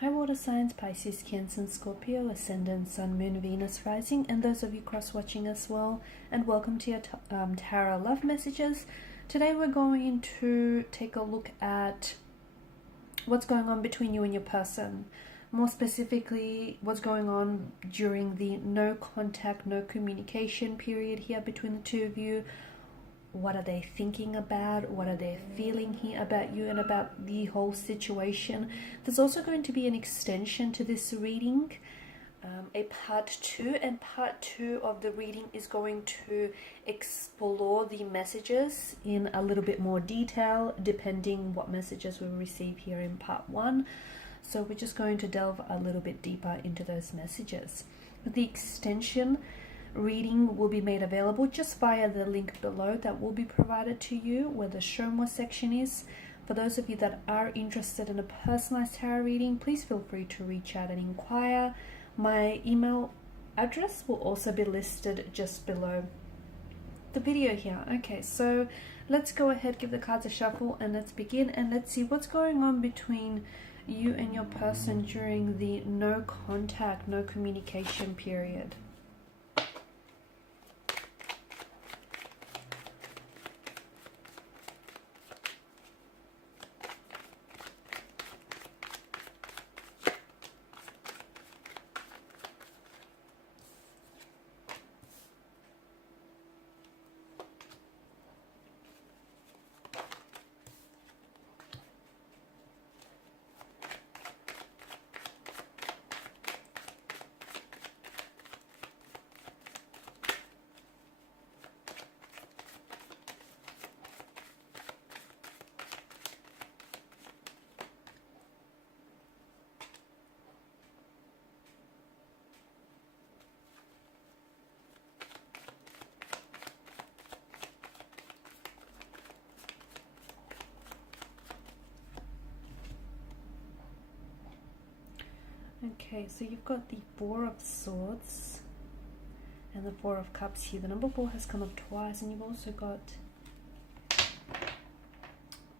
Hi water signs, Pisces, Cancer and Scorpio, Ascendant, Sun, Moon, Venus, Rising, and those of you cross-watching as well, and welcome to your Tarot Love Messages. Today we're going to take a look at what's going on between you and your person. More specifically, what's going on during the no contact, no communication period here between the two of you. What are they thinking about? What are they feeling here about you and about the whole situation? There's also going to be an extension to this reading, a part 2, and part 2 of the reading is going to explore the messages in a little bit more detail, depending what messages we receive here in part 1. So we're just going to delve a little bit deeper into those messages. The extension reading will be made available just via the link below that will be provided to you where the show more section is. For those of you that are interested in a personalized tarot reading, please feel free to reach out and inquire. My email address will also be listed just below the video here. Okay, so let's go ahead, give the cards a shuffle, and let's begin, and let's see what's going on between you and your person during the no contact, no communication period. Okay, so you've got the Four of Swords and the Four of Cups here. The number 4 has come up twice, and you've also got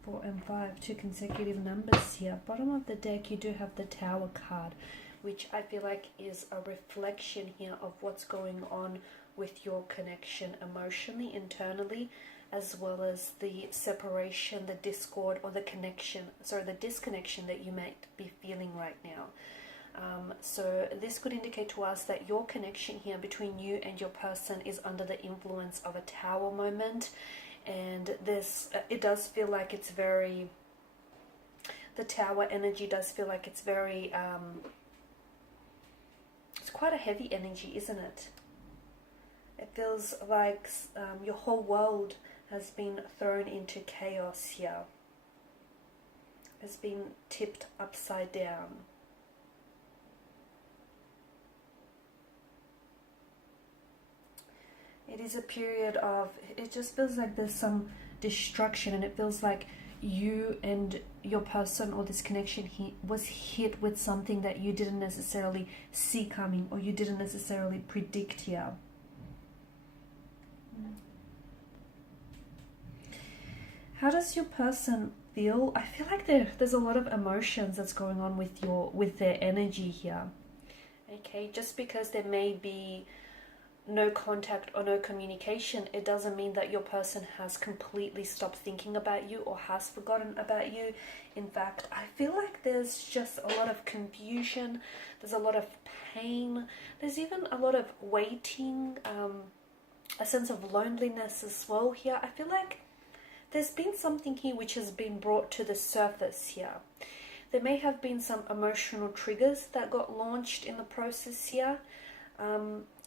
4 and 5, 2 consecutive numbers here. Bottom of the deck, you do have the Tower card, which I feel like is a reflection here of what's going on with your connection emotionally, internally, as well as the separation, the discord, or the disconnection that you might be feeling right now. So this could indicate to us that your connection here between you and your person is under the influence of a Tower moment, and this it does feel like it's very, the Tower energy does feel like it's very it's quite a heavy energy, isn't it? It feels like your whole world has been thrown into chaos here, has been tipped upside down. It is a period of, it just feels like there's some destruction, and it feels like you and your person, or this connection was hit with something that you didn't necessarily see coming, or you didn't necessarily predict here. How does your person feel? I feel like there's a lot of emotions that's going on with their energy here. Okay, just because there may be no contact or no communication, it doesn't mean that your person has completely stopped thinking about you or has forgotten about you. In fact, I feel like there's just a lot of confusion, there's a lot of pain, there's even a lot of waiting, a sense of loneliness as well here. I feel like there's been something here which has been brought to the surface here. There may have been some emotional triggers that got launched in the process here.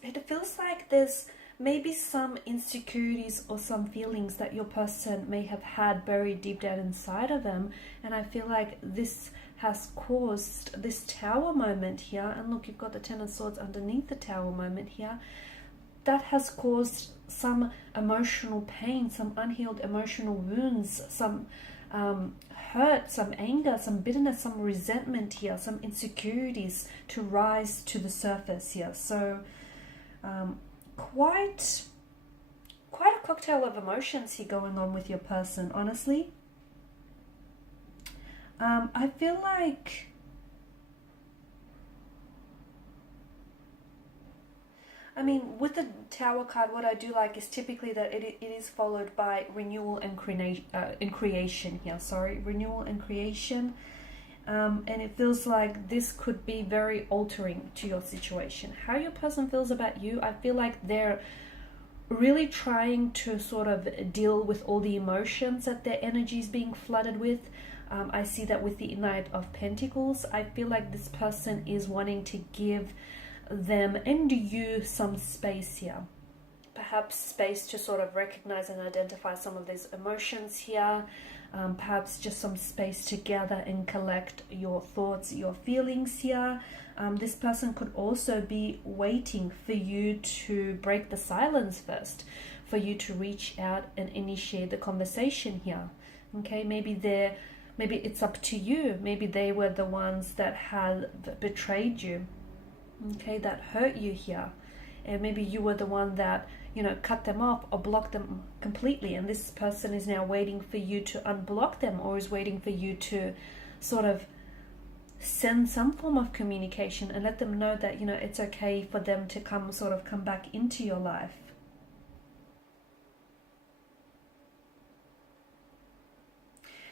It feels like there's maybe some insecurities or some feelings that your person may have had buried deep down inside of them, and I feel like this has caused this Tower moment here. And look, you've got the Ten of Swords underneath the Tower moment here. That has caused some emotional pain, some unhealed emotional wounds, some hurt, some anger, some bitterness, some resentment here, some insecurities to rise to the surface here. So quite a cocktail of emotions here going on with your person, honestly. I feel like I mean, with the Tower card, what I do like is typically that it is followed by renewal and creation here. Sorry, renewal and creation. And it feels like this could be very altering to your situation. How your person feels about you, I feel like they're really trying to sort of deal with all the emotions that their energy is being flooded with. I see that with the Knight of Pentacles. I feel like this person is wanting to give them and you some space here. Perhaps space to sort of recognize and identify some of these emotions here. Perhaps just some space to gather and collect your thoughts, your feelings here. This person could also be waiting for you to break the silence first, for you to reach out and initiate the conversation here. Okay, maybe it's up to you. Maybe they were the ones that had betrayed you, okay, that hurt you here. And maybe you were the one that, you know, cut them off or blocked them completely. And this person is now waiting for you to unblock them, or is waiting for you to sort of send some form of communication and let them know that, you know, it's okay for them to come back into your life.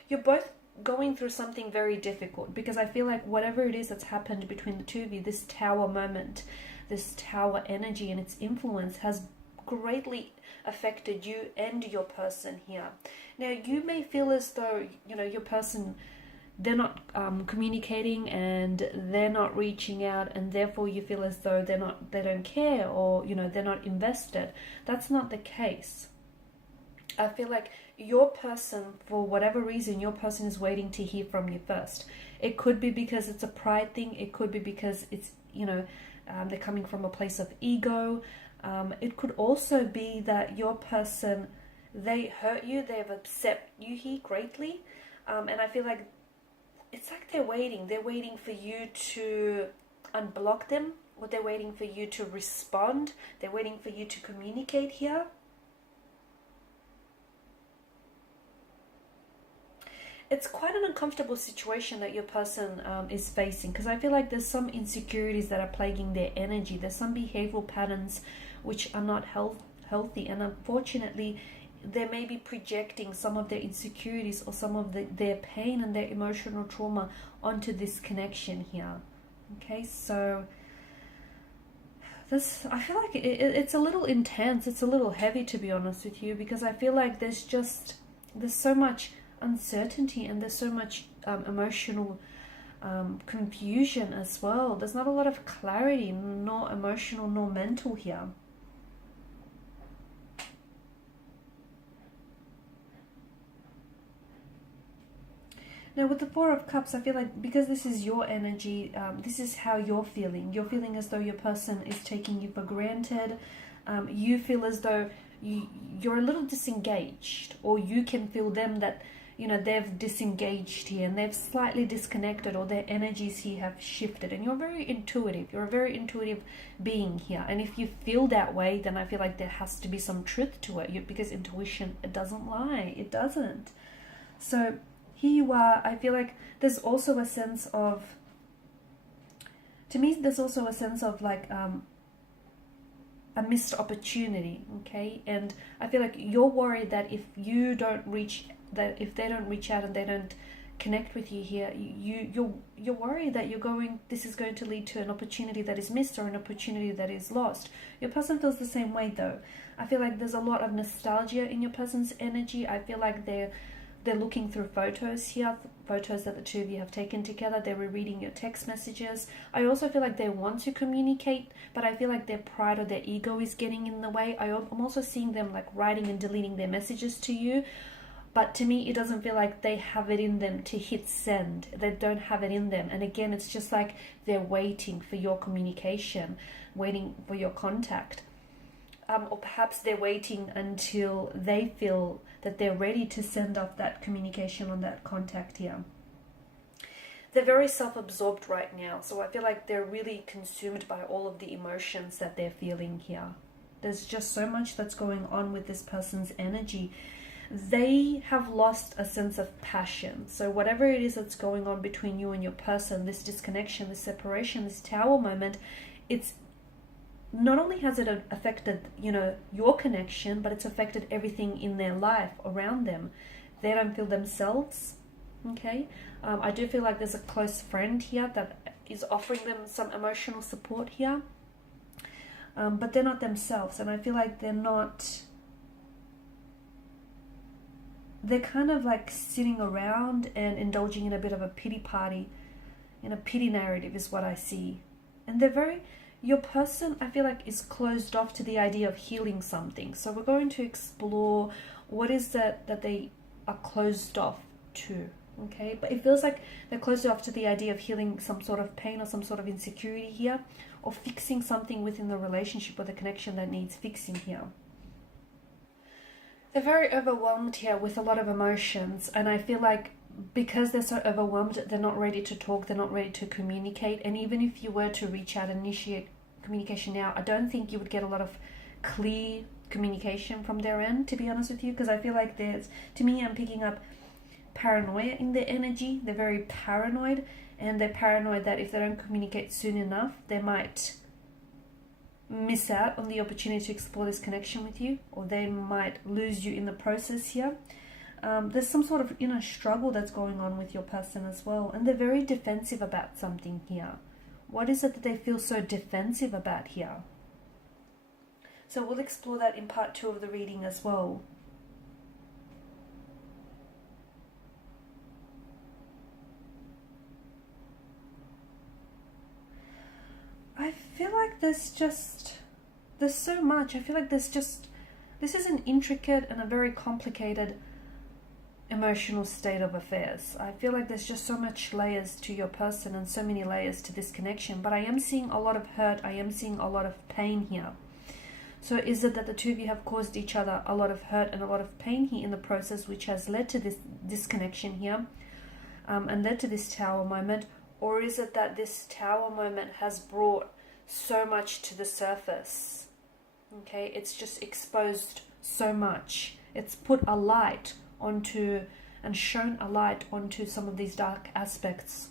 You're both going through something very difficult, because I feel like whatever it is that's happened between the two of you, this Tower moment, this Tower energy and its influence has greatly affected you and your person here. Now, you may feel as though, you know, your person, they're not communicating and they're not reaching out, and therefore you feel as though they don't care, or, you know, they're not invested. That's not the case. I feel like your person, for whatever reason, your person is waiting to hear from you first. It could be because it's a pride thing. It could be because it's, you know, they're coming from a place of ego. It could also be that your person, they hurt you, they've upset you here greatly. And I feel like it's like they're waiting for you to unblock them, or they're waiting for you to respond. They're waiting for you to communicate here. It's quite an uncomfortable situation that your person is facing, because I feel like there's some insecurities that are plaguing their energy. There's some behavioral patterns which are not healthy, and unfortunately they may be projecting some of their insecurities or some of their pain and their emotional trauma onto this connection here. Okay, so this, I feel like it's a little intense, it's a little heavy, to be honest with you, because I feel like there's so much uncertainty, and there's so much emotional confusion as well. There's not a lot of clarity, nor emotional nor mental here. Now, with the Four of Cups, I feel like because this is your energy, this is how you're feeling. You're feeling as though your person is taking you for granted. You feel as though you're a little disengaged, or you can feel them that, you know, they've disengaged here and they've slightly disconnected, or their energies here have shifted. And you're very intuitive. You're a very intuitive being here. And if you feel that way, then I feel like there has to be some truth to it, because intuition, it doesn't lie. It doesn't. So here you are. I feel like there's also a sense of, to me, there's also a sense of like a missed opportunity, okay? And I feel like you're worried that if they don't reach out and they don't connect with you here, you're worried that this is going to lead to an opportunity that is missed, or an opportunity that is lost. Your person feels the same way though. I feel like there's a lot of nostalgia in your person's energy. I feel like they're looking through photos here, photos that the two of you have taken together. They're rereading your text messages. I also feel like they want to communicate, but I feel like their pride or their ego is getting in the way. I'm also seeing them like writing and deleting their messages to you. But to me, it doesn't feel like they have it in them to hit send. They don't have it in them. And again, it's just like they're waiting for your communication, waiting for your contact. Or perhaps they're waiting until they feel that they're ready to send off that communication on that contact here. They're very self-absorbed right now. So I feel like they're really consumed by all of the emotions that they're feeling here. There's just so much that's going on with this person's energy. They have lost a sense of passion. So whatever it is that's going on between you and your person, this disconnection, this separation, this Tower moment, it's not only has it affected, you know, your connection, but it's affected everything in their life around them. They don't feel themselves, okay? I do feel like there's a close friend here that is offering them some emotional support here, but they're not themselves, and I feel like they're kind of like sitting around and indulging in a bit of a pity party, in a pity narrative is what I see. And your person, I feel like, is closed off to the idea of healing something. So we're going to explore what is that they are closed off to, okay? But it feels like they're closed off to the idea of healing some sort of pain or some sort of insecurity here, or fixing something within the relationship or the connection that needs fixing here. They're very overwhelmed here with a lot of emotions, and I feel like because they're so overwhelmed, they're not ready to talk, they're not ready to communicate. And even if you were to reach out and initiate communication now, I don't think you would get a lot of clear communication from their end, to be honest with you, because I feel like to me, I'm picking up paranoia in their energy. They're very paranoid, and they're paranoid that if they don't communicate soon enough, they might miss out on the opportunity to explore this connection with you, or they might lose you in the process here. There's some sort of inner struggle that's going on with your person as well, and they're very defensive about something here. What is it that they feel so defensive about here? So we'll explore that in part 2 of the reading as well. I feel like there's so much. I feel like this is an intricate and a very complicated emotional state of affairs. I feel like there's just so much layers to your person and so many layers to this connection, but I am seeing a lot of hurt, I am seeing a lot of pain here. So is it that the two of you have caused each other a lot of hurt and a lot of pain here in the process, which has led to this disconnection here, and led to this tower moment? Or is it that this tower moment has brought so much to the surface? Okay, it's just exposed so much. It's put a light onto and shone a light onto some of these dark aspects,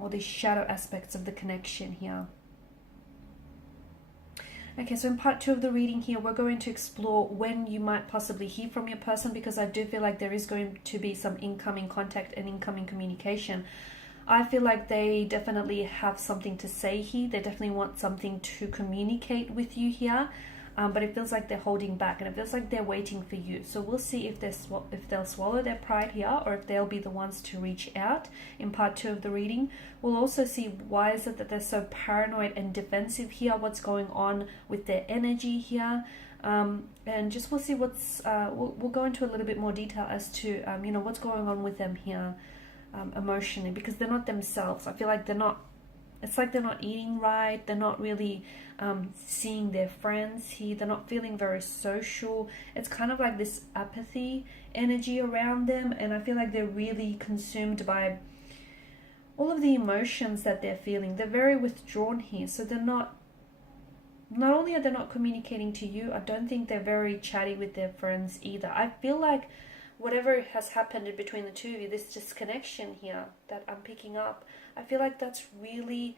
or these shadow aspects of the connection here. Okay, so in part 2 of the reading here, we're going to explore when you might possibly hear from your person, because I do feel like there is going to be some incoming contact and incoming communication. I feel like they definitely have something to say here. They definitely want something to communicate with you here. But it feels like they're holding back, and it feels like they're waiting for you. So we'll see if they'll swallow their pride here, or if they'll be the ones to reach out in part 2 of the reading. We'll also see why is it that they're so paranoid and defensive here, what's going on with their energy here, and just we'll see we'll go into a little bit more detail as to what's going on with them here emotionally, because they're not themselves. I feel like it's like they're not eating right, they're not really seeing their friends here, they're not feeling very social. It's kind of like this apathy energy around them, and I feel like they're really consumed by all of the emotions that they're feeling. They're very withdrawn here, so they're not only are they not communicating to you, I don't think they're very chatty with their friends either. I feel like whatever has happened in between the two of you, this disconnection here that I'm picking up, I feel like that's really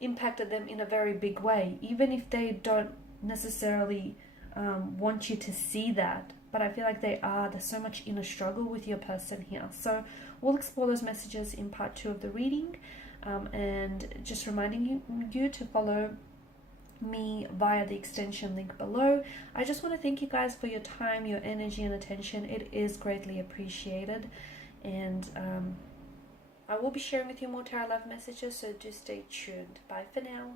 impacted them in a very big way, even if they don't necessarily want you to see that. But I feel like there's so much inner struggle with your person here. So we'll explore those messages in part 2 of the reading, and just reminding you to follow me via the extension link below. I just want to thank you guys for your time, your energy and attention. It is greatly appreciated, and I will be sharing with you more tarot love messages, so do stay tuned. Bye for now.